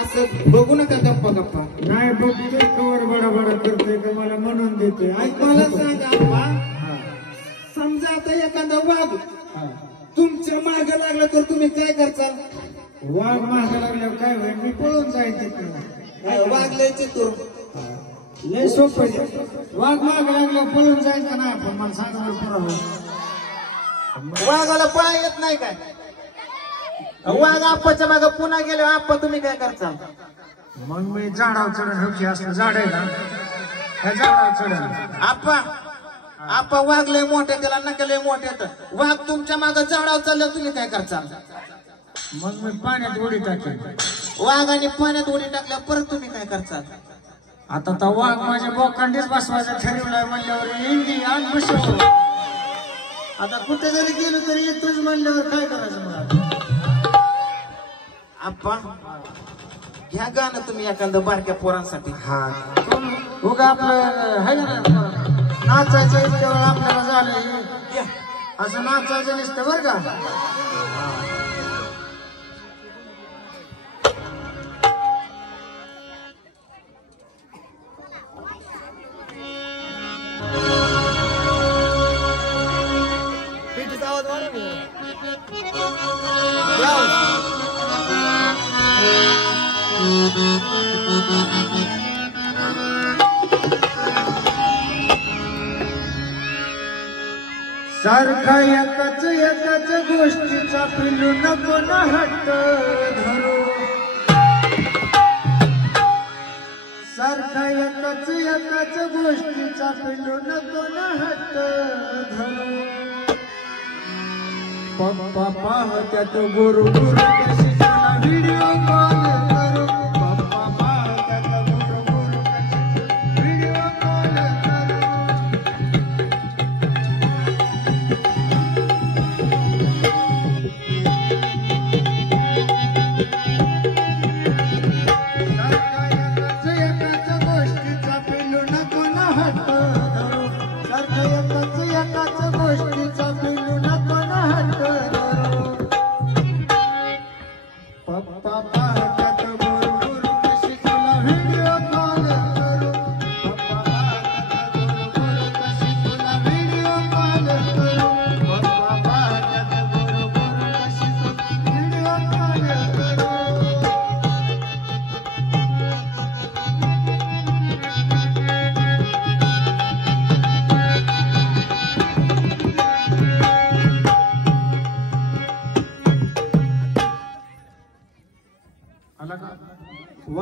असं बघू नका गप्पा गप्पा. नाही बघतोय कवर बडा करतोय का मला म्हणून देतोय. ऐक मला सांगा आप्पा, समजा आता एखादा वाघ तुमच्या मागे लागला तर तुम्ही काय करचाल? वाघ मागे लागल्यावर काय होईल? मी पळून जाईल तिकडे. वाघ लय चतुर, लय सोपं. वाघ मागे लागल्यावर पळून जाईल का नाही? आपण मला सांगा पुरा. वाघाला पळा येत नाही काय? वाघ आप्पाच्या मागे पुन्हा गेले, आप्पा तुम्ही काय करचाल? मग मी झाडावर चढून होती असलं झाड आहे ना, त्या झाडावर चढून. आप्पा वाघ लय मोठे, त्याला नका लय मोठे. वाघ तुमच्या मागे झाडावर चाललं, तुम्ही काय करचाल? मग मी पाण्यात उडी टाकेन. वाघाने पाण्यात उडी टाकल्यावर परत तुम्ही काय करचाल? आता तर वाघ माझ्या बोकांडीच बसवायचं ठरवलंय म्हणल्यावर इंडी आणि बसव. आता कुठे जरी गेलो तरी येतोच म्हणल्यावर काय करायचं मला? आप्पा ह्या गाणं तुम्ही एखादं बारक्या पोरांसाठी. हा उगा आपलं आहे ना नाचायचं इतक्या वेळ आपल्याला झालं असं नाचायचं नसतं बरं का. सारखा एकाच गोष्टीचा पिलू नको ना हट्ट धरू. सारखा एकाच गोष्टीचा पिलू नको ना हट्ट धरू. पप्पा पाहत्यात गुरु कशी तुला व्हिडिओ कॉल करू. पप्पा पाहत्यात गुरु कशी व्हिडिओ कॉल करू. एकाच गोष्टीचा पिलू नको ना हट्ट धरू. सारखा एकाच गोष्टीचा पिलू नको ना हट्ट धरू. पप्पा पाहतात गुरु कशी तुला व्हिडिओ कॉल करू. पप्पा पाहतात गुरु कशी तुला व्हिडिओ कॉल करू. पप्पा पाहतात गुरु कशी व्हिडिओ कॉल करू. आला का?